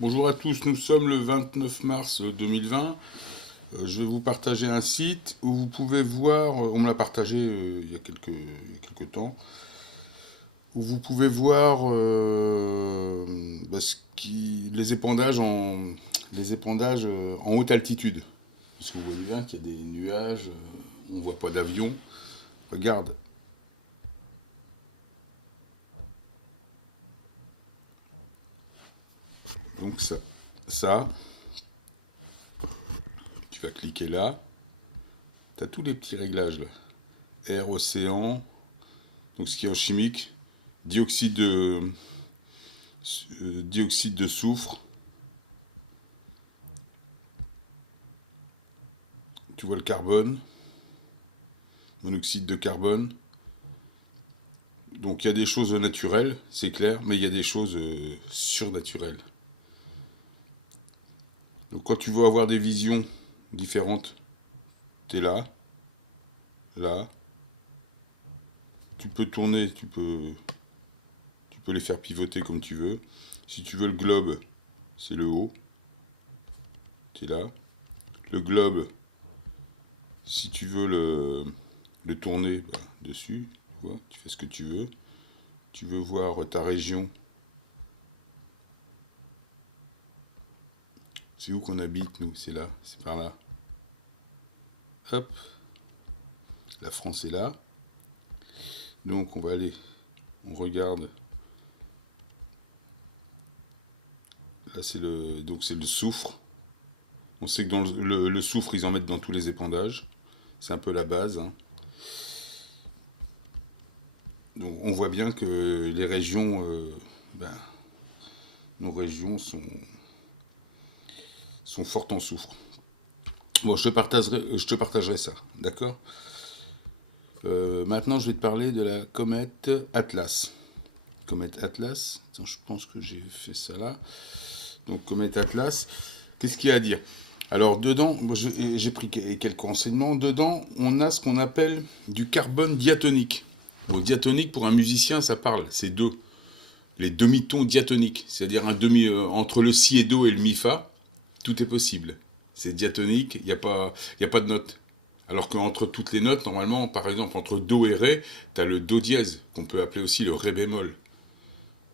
Bonjour à tous, nous sommes le 29 mars 2020. Je vais vous partager un site où vous pouvez voir, on me l'a partagé il y a quelques temps, où vous pouvez voir les épandages en haute altitude. Parce que vous voyez bien qu'il y a des nuages, on ne voit pas d'avion. Regarde, donc ça, tu vas cliquer là, tu as tous les petits réglages là. Air, océan, donc ce qui est en chimique, dioxyde de, dioxyde de soufre, tu vois le carbone, monoxyde de carbone. Donc il y a des choses naturelles, c'est clair, mais il y a des choses surnaturelles. Donc quand tu veux avoir des visions différentes, tu es là, là, tu peux tourner, tu peux les faire pivoter comme tu veux. Si tu veux le globe, c'est le haut, tu es là. Le globe, si tu veux le tourner, bah, dessus, tu vois, tu fais ce que tu veux. Tu veux voir ta région, c'est où qu'on habite nous, c'est là, c'est par là. Hop, la France est là. Donc on va aller, on regarde. Là c'est le soufre. On sait que dans le soufre ils en mettent dans tous les épandages. C'est un peu la base, hein. Donc on voit bien que les régions, ben, nos régions sont fortes en soufre. Bon, je te partagerai ça, d'accord. Maintenant, je vais te parler de la comète Atlas. Comète Atlas. Attends, je pense que j'ai fait ça là. Donc, comète Atlas. Qu'est-ce qu'il y a à dire? Alors, dedans, moi, j'ai pris quelques renseignements. Dedans, on a ce qu'on appelle du carbone diatonique. Bon, diatonique, pour un musicien, ça parle. C'est deux. Les demi-tons diatoniques. C'est-à-dire entre le si et do et le mi fa, tout est possible. C'est diatonique, y a pas de note. Alors qu'entre toutes les notes, normalement, par exemple, entre do et ré, tu as le do dièse, qu'on peut appeler aussi le ré bémol.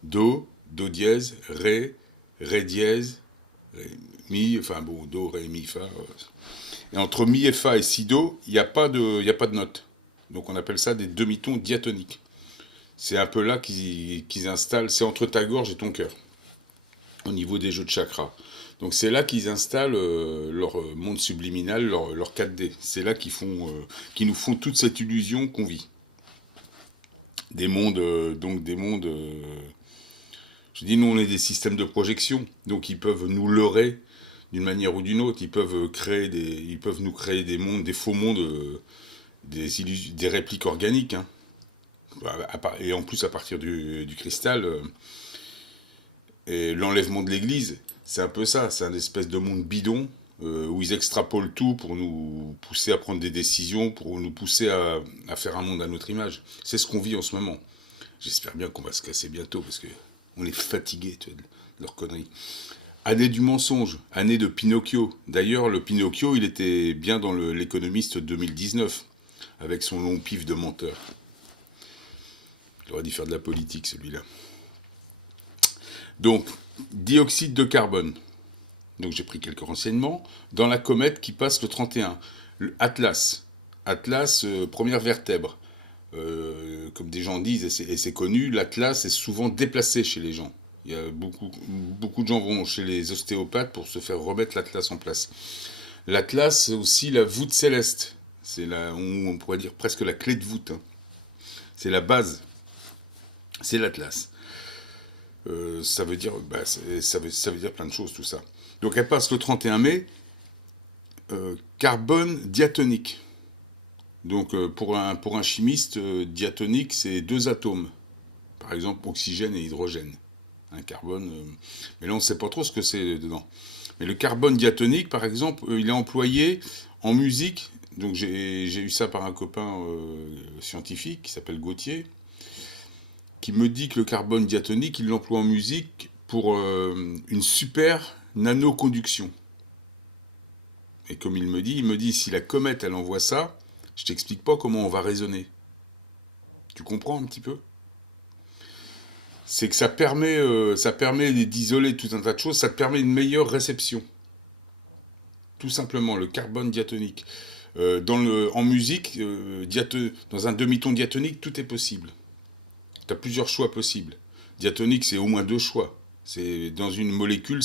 Do dièse, ré dièse, mi, enfin bon, do, ré, mi, fa. Et entre mi et fa et si do, il n'y a pas de note. Donc on appelle ça des demi-tons diatoniques. C'est un peu là qu'ils installent, c'est entre ta gorge et ton cœur, au niveau des jeux de chakras. Donc c'est là qu'ils installent leur monde subliminal, leur 4D. C'est là qu'ils nous font toute cette illusion qu'on vit. Des mondes, donc des mondes. Je dis, nous on est des systèmes de projection, donc ils peuvent nous leurrer d'une manière ou d'une autre. Ils peuvent nous créer des mondes, des faux mondes, des répliques organiques, hein. Et en plus à partir du cristal. Et l'enlèvement de l'Église, c'est un peu ça, c'est un espèce de monde bidon où ils extrapolent tout pour nous pousser à prendre des décisions, pour nous pousser à faire un monde à notre image. C'est ce qu'on vit en ce moment. J'espère bien qu'on va se casser bientôt parce que on est fatigué de leurs conneries. Année du mensonge, année de Pinocchio. D'ailleurs, le Pinocchio, il était bien dans l'Économiste 2019, avec son long pif de menteur. Il aurait dû faire de la politique, celui-là. Donc, dioxyde de carbone. Donc j'ai pris quelques renseignements. Dans la comète qui passe le 31, Atlas. Atlas, première vertèbre. Comme des gens disent, et c'est connu, l'Atlas est souvent déplacé chez les gens. Il y a beaucoup de gens vont chez les ostéopathes pour se faire remettre l'Atlas en place. L'Atlas, c'est aussi la voûte céleste. On pourrait dire presque la clé de voûte, hein. C'est la base. C'est l'Atlas. Ça veut dire, ça veut dire plein de choses, tout ça. Donc elle passe le 31 mai, carbone diatonique. Donc pour un chimiste, diatonique, c'est deux atomes. Par exemple, oxygène et hydrogène. Un carbone. Mais là, on ne sait pas trop ce que c'est dedans. Mais le carbone diatonique, par exemple, il est employé en musique. Donc j'ai eu ça par un copain scientifique qui s'appelle Gauthier, qui me dit que le carbone diatonique, il l'emploie en musique pour une super nanoconduction. Et comme il me dit, si la comète, elle envoie ça, je t'explique pas comment on va raisonner. Tu comprends un petit peu? C'est que ça permet d'isoler tout un tas de choses, ça te permet une meilleure réception. Tout simplement, le carbone diatonique. En musique, dans un demi-ton diatonique, tout est possible. Tu as plusieurs choix possibles. Diatonique, c'est au moins 2 choix. C'est dans une molécule,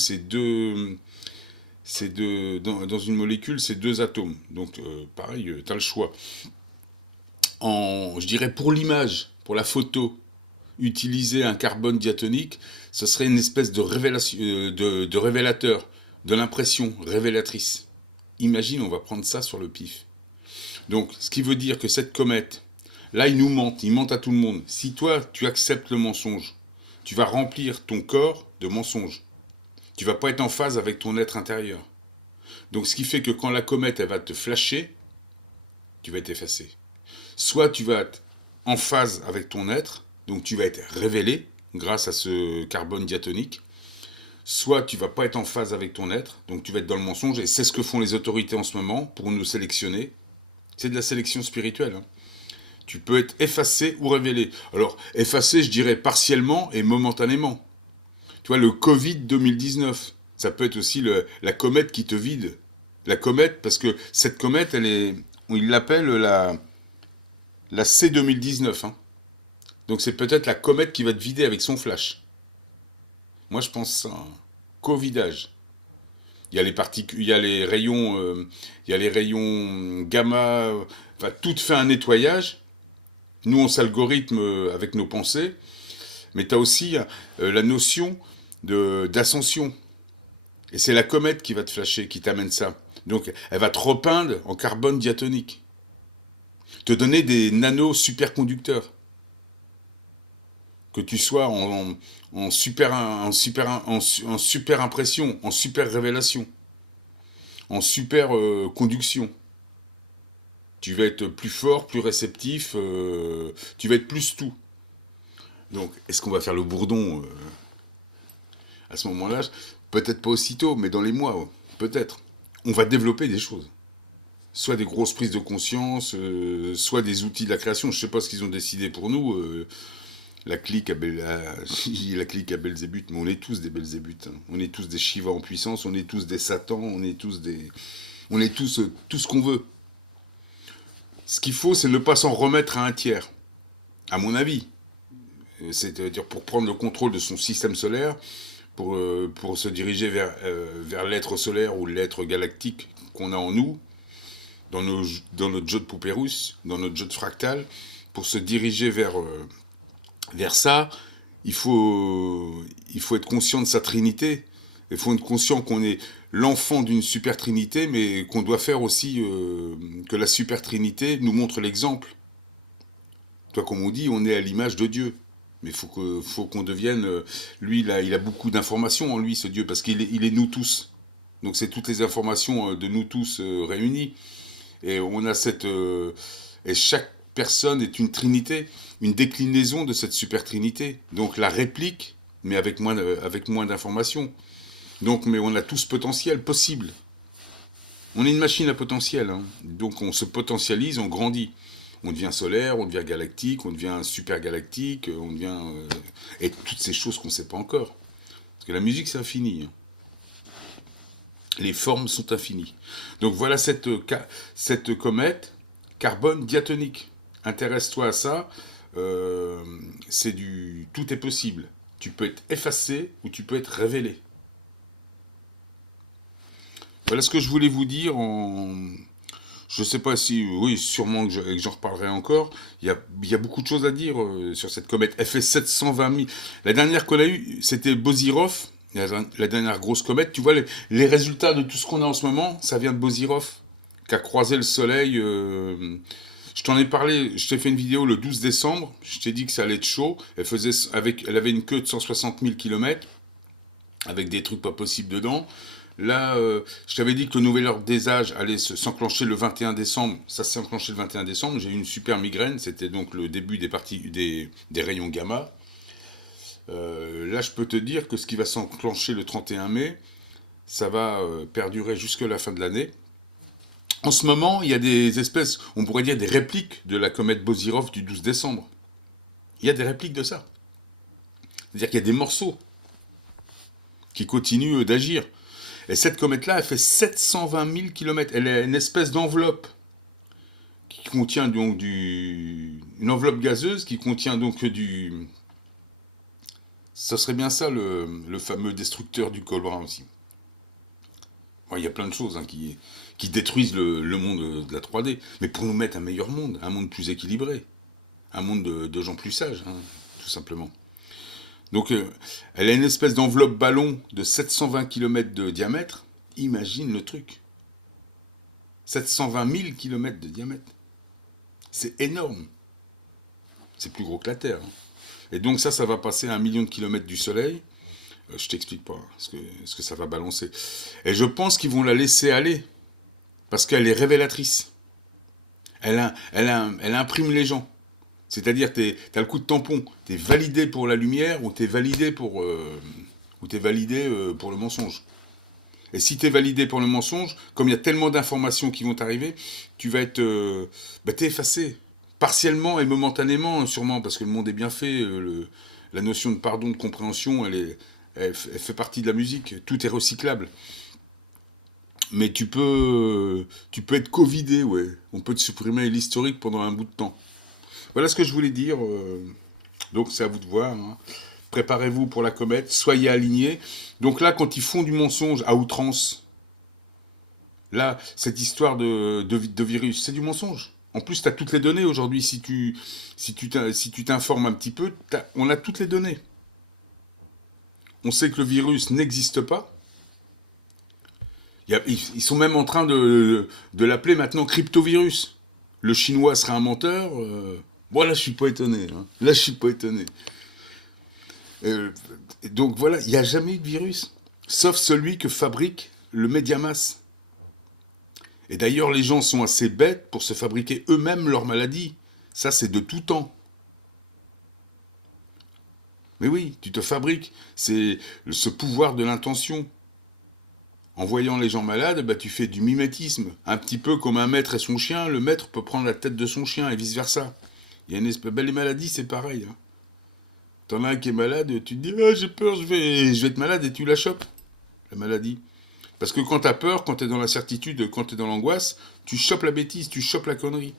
dans une molécule, c'est 2 atomes. Donc, pareil, tu as le choix. Je dirais pour l'image, pour la photo, utiliser un carbone diatonique, ce serait une espèce de révélation, de révélateur, de l'impression révélatrice. Imagine, on va prendre ça sur le pif. Donc, ce qui veut dire que cette comète, là, il ment à tout le monde. Si toi, tu acceptes le mensonge, tu vas remplir ton corps de mensonges. Tu vas pas être en phase avec ton être intérieur. Donc, ce qui fait que quand la comète, elle va te flasher, tu vas être effacé. Soit tu vas être en phase avec ton être, donc tu vas être révélé grâce à ce carbone diatonique. Soit tu vas pas être en phase avec ton être, donc tu vas être dans le mensonge, et c'est ce que font les autorités en ce moment pour nous sélectionner. C'est de la sélection spirituelle. Hein. Tu peux être effacé ou révélé. Alors, effacé, je dirais partiellement et momentanément. Tu vois, le Covid 2019, ça peut être aussi la comète qui te vide. La comète, parce que cette comète, il l'appelle la C 2019. Hein. Donc c'est peut-être la comète qui va te vider avec son flash. Moi, je pense ça. Hein. Covidage. Il y a les rayons gamma. Enfin, tout fait un nettoyage. Nous, on s'algorithme avec nos pensées. Mais tu as aussi la notion d'ascension. Et c'est la comète qui va te flasher, qui t'amène ça. Donc, elle va te repeindre en carbone diatonique. Te donner des nano-superconducteurs. Que tu sois en super impression, en super révélation, en super conduction. Tu vas être plus fort, plus réceptif, tu vas être plus tout. Donc, est-ce qu'on va faire le bourdon à ce moment-là? Peut-être pas aussitôt, mais dans les mois, peut-être. On va développer des choses. Soit des grosses prises de conscience, soit des outils de la création. Je sais pas ce qu'ils ont décidé pour nous. La clique à Belzébuth, mais on est tous des Belzébuth. Hein. On est tous des Shiva en puissance, on est tous des Satans, on est tous tout ce qu'on veut. Ce qu'il faut, c'est ne pas s'en remettre à un tiers, à mon avis. C'est-à-dire pour prendre le contrôle de son système solaire, pour se diriger vers l'être solaire ou l'être galactique qu'on a en nous, dans notre jeu de poupée russe, dans notre jeu de fractal, pour se diriger vers ça, il faut être conscient de sa trinité. Il faut être conscient qu'on est l'enfant d'une super trinité, mais qu'on doit faire aussi que la super trinité nous montre l'exemple. Toi, comme on dit, on est à l'image de Dieu. Mais faut qu'on devienne... lui, il a beaucoup d'informations en lui, ce Dieu, parce qu'il est nous tous. Donc c'est toutes les informations de nous tous réunies. Et on a et chaque personne est une trinité, une déclinaison de cette super trinité. Donc la réplique, mais avec moins d'informations. Donc, mais on a tout ce potentiel possible. On est une machine à potentiel. Hein. Donc on se potentialise, on grandit. On devient solaire, on devient galactique, on devient super galactique, on devient... et toutes ces choses qu'on ne sait pas encore. Parce que la musique, c'est infini. Hein. Les formes sont infinies. Donc voilà cette comète carbone diatonique. Intéresse-toi à ça. Tout est possible. Tu peux être effacé ou tu peux être révélé. Voilà ce que je voulais vous dire Je ne sais pas si... Oui, sûrement que j'en reparlerai encore. Il y a beaucoup de choses à dire sur cette comète. Elle fait 720 000... La dernière qu'on a eue, c'était Bozirov, la dernière grosse comète. Tu vois, les résultats de tout ce qu'on a en ce moment, ça vient de Bozirov, qui a croisé le Soleil... Je t'en ai parlé, je t'ai fait une vidéo le 12 décembre. Je t'ai dit que ça allait être chaud. Elle avait une queue de 160 000 km, avec des trucs pas possibles dedans. Là, je t'avais dit que le nouvel ordre des âges allait s'enclencher le 21 décembre. Ça s'est enclenché le 21 décembre. J'ai eu une super migraine. C'était donc le début des rayons gamma. Là, je peux te dire que ce qui va s'enclencher le 31 mai, ça va perdurer jusque la fin de l'année. En ce moment, il y a des espèces, on pourrait dire des répliques de la comète Bozirov du 12 décembre. Il y a des répliques de ça. C'est-à-dire qu'il y a des morceaux qui continuent d'agir. Et cette comète-là, elle fait 720 000 km. Elle est une espèce d'enveloppe qui contient donc une enveloppe gazeuse qui contient donc du... Ça serait bien ça, le fameux destructeur du col brun aussi. Bon, il y a plein de choses qui détruisent le monde de la 3D, mais pour nous mettre un meilleur monde, un monde plus équilibré, un monde de gens plus sages, hein, tout simplement. Donc, elle a une espèce d'enveloppe ballon de 720 km de diamètre. Imagine le truc. 720 000 km de diamètre. C'est énorme. C'est plus gros que la Terre. Hein. Et donc ça va passer à 1 million de kilomètres du Soleil. Je t'explique pas ce que ça va balancer. Et je pense qu'ils vont la laisser aller. Parce qu'elle est révélatrice. Elle imprime les gens. C'est-à-dire, t'as le coup de tampon. T'es validé pour la lumière ou t'es validé pour le mensonge. Et si t'es validé pour le mensonge, comme il y a tellement d'informations qui vont t'arriver, tu vas être... t'es effacé. Partiellement et momentanément, sûrement, parce que le monde est bien fait. La notion de pardon, de compréhension, elle fait partie de la musique. Tout est recyclable. Mais tu peux être covidé, ouais. On peut te supprimer l'historique pendant un bout de temps. Voilà ce que je voulais dire. Donc c'est à vous de voir. Hein. Préparez-vous pour la comète, soyez alignés. Donc là, quand ils font du mensonge à outrance, là, cette histoire de virus, c'est du mensonge. En plus, tu as toutes les données aujourd'hui. Si tu t'informes un petit peu, on a toutes les données. On sait que le virus n'existe pas. Ils sont même en train de l'appeler maintenant cryptovirus. Le chinois serait un menteur. Bon, là, je suis pas étonné. Hein. Là, je suis pas étonné. Donc voilà, il n'y a jamais eu de virus. Sauf celui que fabrique le Mediamass. Et d'ailleurs, les gens sont assez bêtes pour se fabriquer eux-mêmes leur maladie. Ça, c'est de tout temps. Mais oui, tu te fabriques. C'est ce pouvoir de l'intention. En voyant les gens malades, bah, tu fais du mimétisme. Un petit peu comme un maître et son chien, le maître peut prendre la tête de son chien et vice-versa. Il y a une espèce... les maladies, c'est pareil. Hein. T'en as un qui est malade, tu te dis ah, j'ai peur, je vais être malade, et tu la chopes, la maladie. Parce que quand t'as peur, quand t'es dans l'incertitude, quand t'es dans l'angoisse, tu chopes la bêtise, tu chopes la connerie.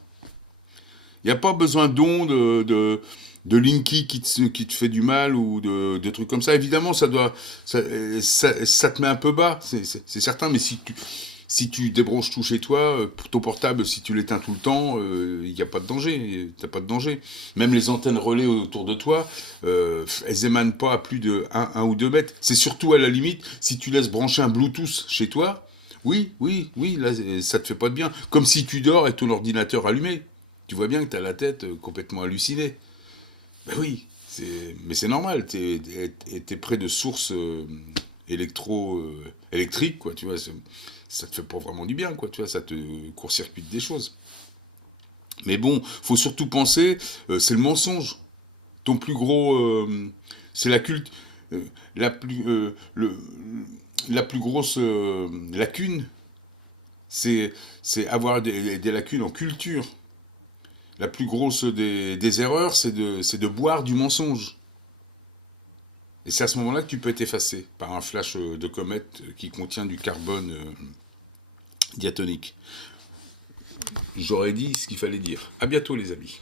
Il n'y a pas besoin de Linky qui te fait du mal ou de trucs comme ça. Évidemment, ça te met un peu bas, c'est certain, mais si tu débranches tout chez toi, ton portable, si tu l'éteins tout le temps, il n'y a pas de danger, t'as pas de danger. Même les antennes relais autour de toi, elles émanent pas à plus de 1 ou 2 mètres. C'est surtout à la limite, si tu laisses brancher un Bluetooth chez toi, oui, là, ça te fait pas de bien. Comme si tu dors avec ton ordinateur allumé. Tu vois bien que t'as la tête complètement hallucinée. Ben oui, mais c'est normal, t'es près de sources électriques, quoi, tu vois, ça te fait pas vraiment du bien, quoi, tu vois, ça te court-circuite des choses. Mais bon, faut surtout penser, c'est le mensonge. Ton plus gros, c'est la plus grosse lacune, c'est avoir des lacunes en culture. La plus grosse des erreurs, c'est de boire du mensonge. Et c'est à ce moment-là que tu peux être effacé par un flash de comète qui contient du carbone diatonique. J'aurais dit ce qu'il fallait dire. À bientôt les amis.